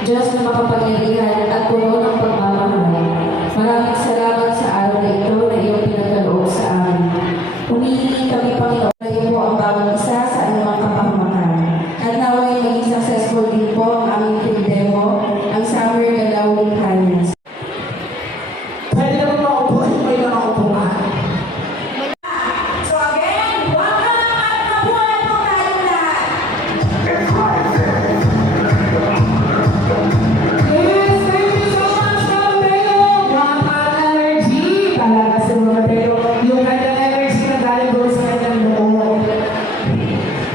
Diyos na makapangyarihan at puno ng pagmamahal, maraming salamat sa araw na ito na iyong pinagkaloob sa amin. Humihingi kami, Panginoon, na iyo po ang bawat isa sa anumang kapahamakan. At naway maging successful din po ang aming field demo, ang Summer Galaw with Kindness. Pwede naman makaupo, may nakaupuan. So again, welcome at mabuhay po tayo lahat. Yes, thank you so much, Mateo. One energy. Talaga si Mateo. Yung kanyang energy na galing doon sa kanyang loob.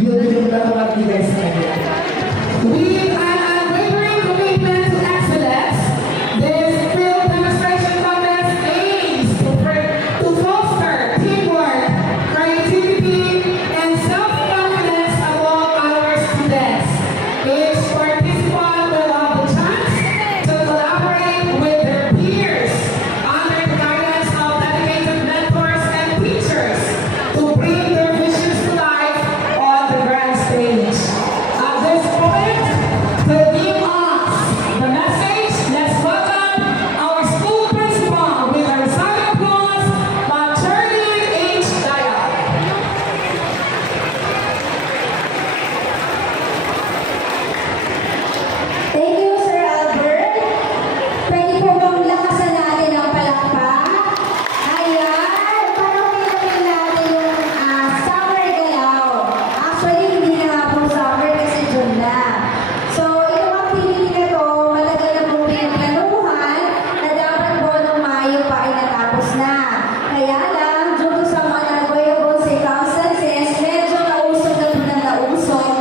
Yun yung nagbibigay sa kanya. With an unwavering commitment to excellence, this field demonstration contest aims to foster teamwork, creativity, and self-confidence among our students. Each participant will have the chance to collaborate with their peers under the guidance of dedicated mentors and teachers to bring their visions to life on the grand stage. At this point, to give us the message, let's welcome our school principal with a resounding applause, Charlie H. Daya. Thank you, Sir Albert. Pwede po bang lakasan natin ang palakpak? Ayan, parang pinapin natin yung summer galaw. Actually, hindi na nga po summer kasi June na. So, yung activity na to, matagal na po pinaplanuhan na dapat po noong Mayo pa ay natapos na. Kaya lang, due to sa mga unavoidable circumstances, medyo nausog na po na nausog.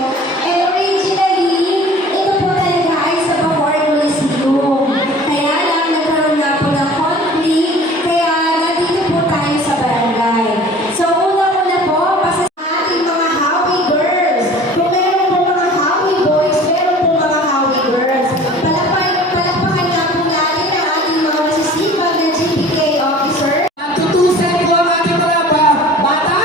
And originally, ito po talaga ay sa Bacoor Coliseum. Kaya lang, nagkaroon nga po ng conflict, kaya nandito po tayo sa barangay. So, una-una po, basta sa ating mga Howie girls. Kung meron po mga Howie boys, meron po mga Howie girls. Palakpakan nga po natin ang ating mga masisipag na GPK officer. Tutusin ko ang ating mga bata.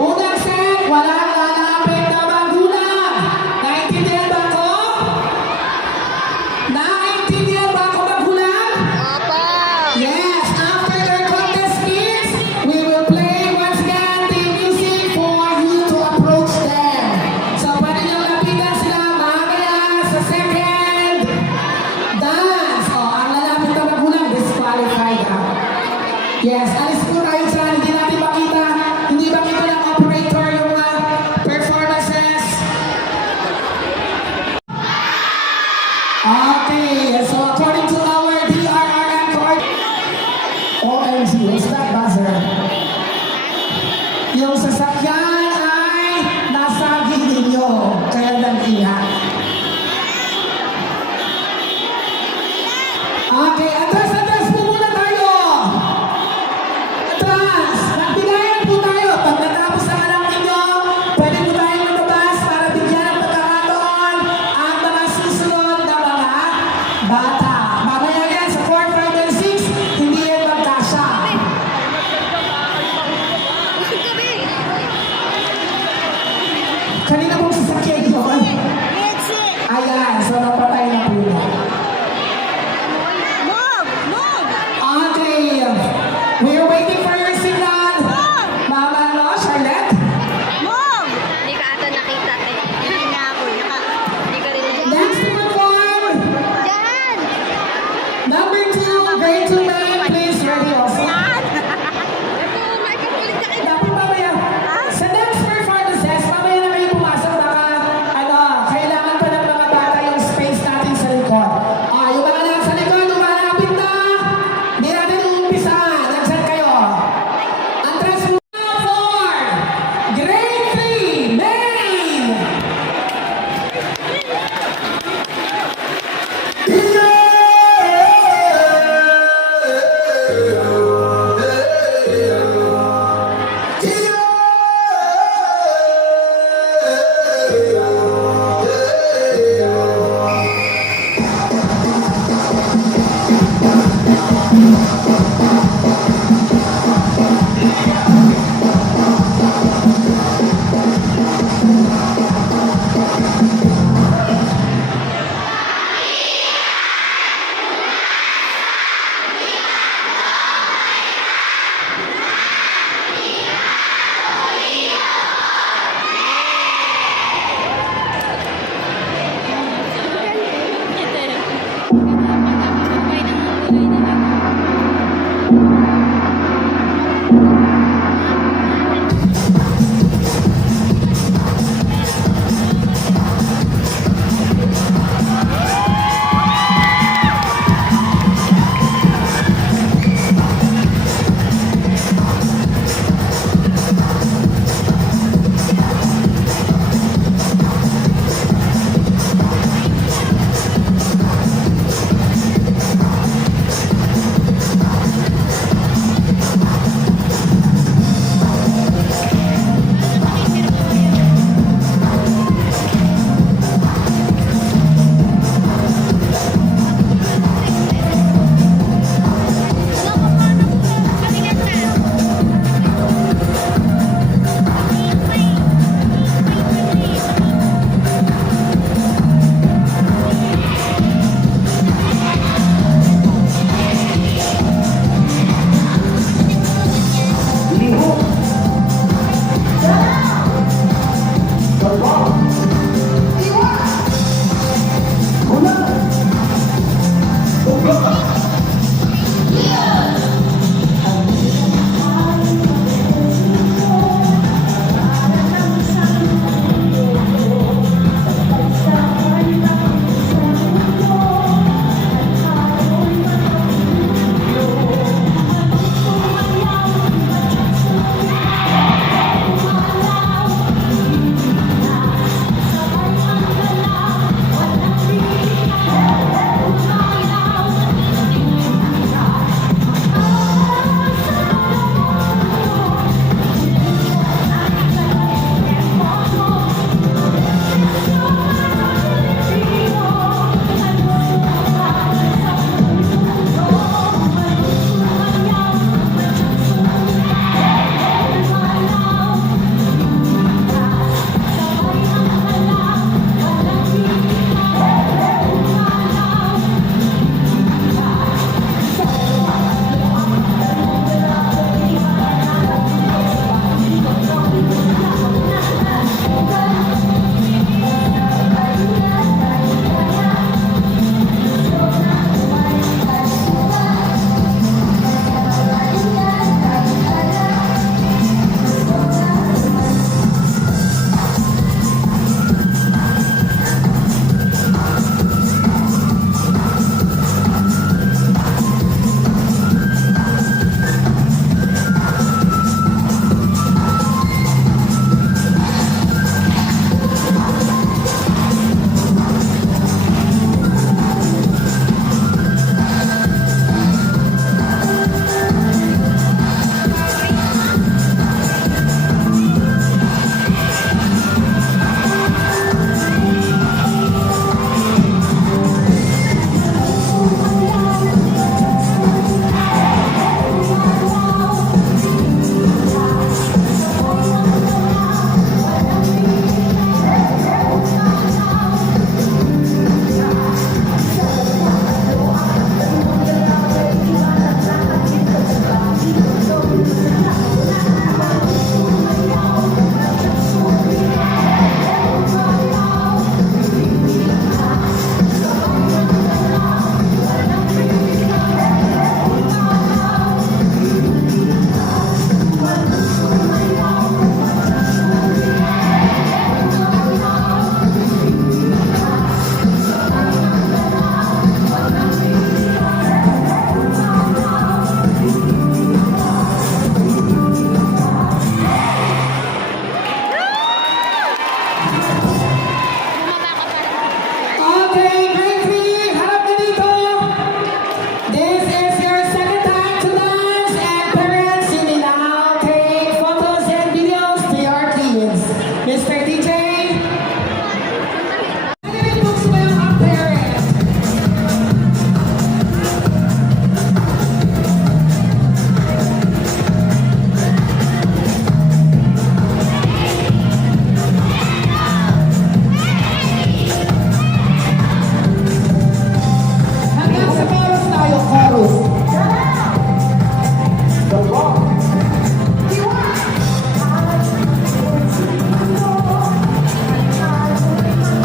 Unang set, walang lalapit na magulang. Naintindihan ba ko? Naintindihan ba ko magulang? Yes, after their contest skills, we will play once again the music for you to approach them. So, pwede niyong lapitan sila mamaya sa second dance. O, ang lalapit na magulang, disqualified out. Yes, alis po tayo dyan. Hindi natin makita. Hindi makita ng operator yung mga performances. Okay, so according to our DRRM card, OMG, what's that buzzer? Yung sasakyan ay nasa gilid ninyo. Kaya nag-ingat. Okay, atras po muna tayo. Atras!